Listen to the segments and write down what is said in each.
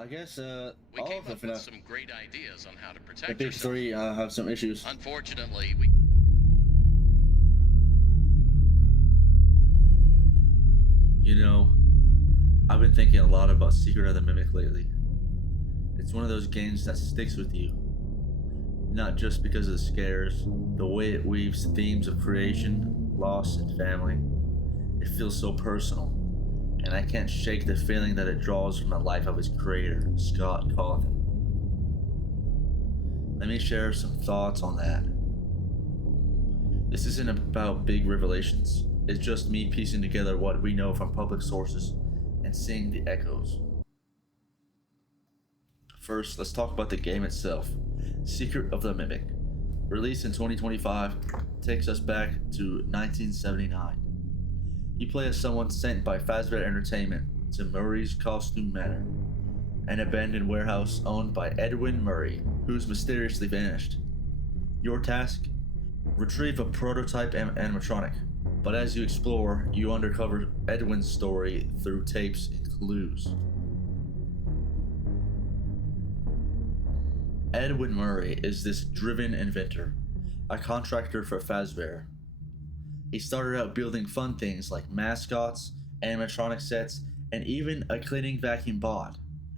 I guess We all came of the up with FNaF, some great ideas on how to the protect big yourself. three, have some issues. Unfortunately, we You know, I've been thinking a lot about Secret of the Mimic lately. It's one of those games that sticks with you, not just because of the scares, the way it weaves themes of creation, loss, and family. It feels so personal, and I can't shake the feeling that it draws from the life of its creator, Scott Cawthon. Let me share some thoughts on that. This isn't about big revelations. It's just me piecing together what we know from public sources and seeing the echoes. First, let's talk about the game itself. Secret of the Mimic. Released in 2025, takes us back to 1979. You play as someone sent by Fazbear Entertainment to Murray's Costume Manor, an abandoned warehouse owned by Edwin Murray, who's mysteriously vanished. Your task? Retrieve a prototype animatronic. But as you explore, you uncover Edwin's story through tapes and clues. Edwin Murray is this driven inventor, a contractor for Fazbear. He started out building fun things like mascots, animatronic sets, and even a cleaning vacuum bot.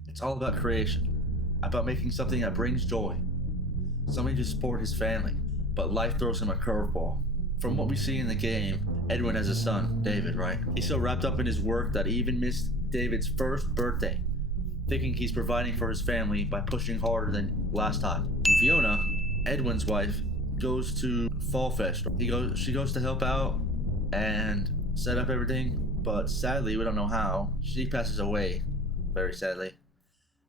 It's all about creation, about making something that brings joy, something to support his family. But life throws him a curveball. From what we see in the game, Edwin has a son, David, right? He's so wrapped up in his work that he even missed David's first birthday, thinking he's providing for his family by pushing harder than last time. Fiona, Edwin's wife, goes to Fall Fest. She goes to help out and set up everything, but sadly, we don't know how, she passes away, very sadly.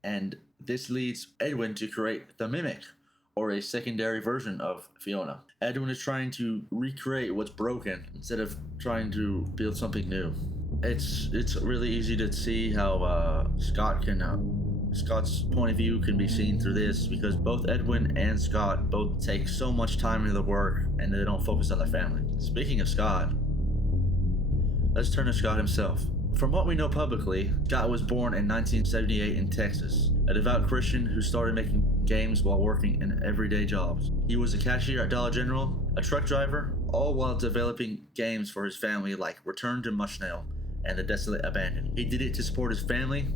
And this leads Edwin to create the Mimic, or a secondary version of Fiona. Edwin is trying to recreate what's broken instead of trying to build something new. It's really easy to see how Scott's point of view can be seen through this, because both Edwin and Scott both take so much time into the work and they don't focus on their family. Speaking of Scott, let's turn to Scott himself. From what we know publicly, Scott was born in 1978 in Texas, a devout Christian who started making games while working in everyday jobs. He was a cashier at Dollar General, a truck driver, all while developing games for his family like Return to Mushnell and The Desolate Abandoned. He did it to support his family,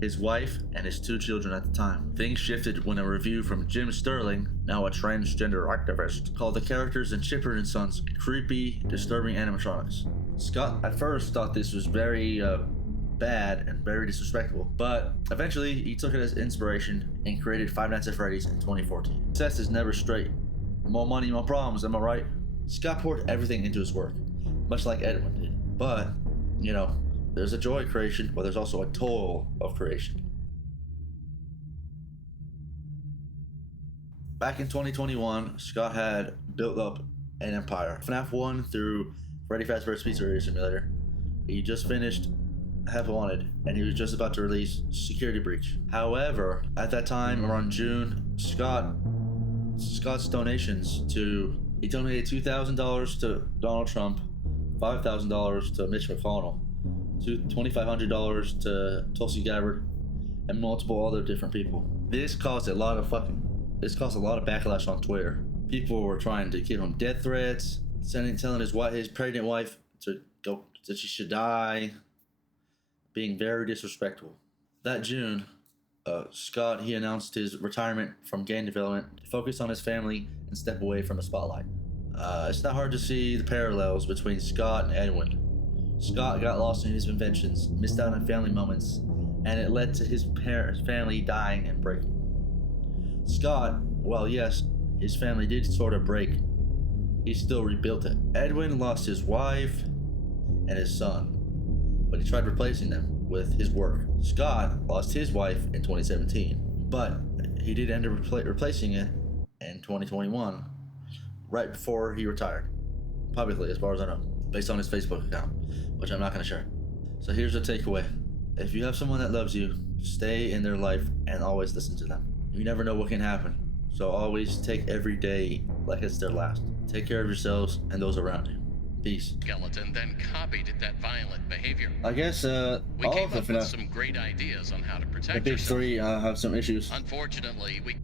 his wife, and his 2 children at the time. Things shifted when a review from Jim Sterling, now a transgender activist, called the characters in Chipper and Sons creepy, disturbing animatronics. Scott at first thought this was very bad and very disrespectful, but eventually he took it as inspiration and created Five Nights at Freddy's in 2014. Success is never straight. More money, more problems, am I right? Scott poured everything into his work, much like Edwin did. But, there's a joy of creation, but there's also a toil of creation. Back in 2021, Scott had built up an empire. FNaF 1 through Freddy Fazbear's Pizzeria Simulator. He just finished Have Wanted, and he was just about to release Security Breach. However, at that time, around June, Scott's donations he donated $2,000 to Donald Trump, $5,000 to Mitch McConnell, $2,500 to Tulsi Gabbard, and multiple other different people. This caused a lot of backlash on Twitter. People were trying to give him death threats, telling his pregnant wife that she should die, being very disrespectful. That June, Scott announced his retirement from game development to focus on his family and step away from the spotlight. It's not hard to see the parallels between Scott and Edwin. Scott got lost in his inventions, missed out on family moments, and it led to his family dying and breaking. Scott, well, yes, his family did sort of break, he still rebuilt it. Edwin lost his wife and his son, but he tried replacing them with his work. Scott lost his wife in 2017, but he did end up replacing it in 2021, right before he retired, publicly as far as I know, based on his Facebook account, which I'm not going to share. So here's the takeaway. If you have someone that loves you, stay in their life and always listen to them. You never know what can happen, so always take every day like it's their last. Take care of yourselves and those around you. Peace. skeleton then copied that violent behavior. I guess We all came of the up with FNaF, some great ideas on how to the protect big yourself. three, have some issues. Unfortunately, we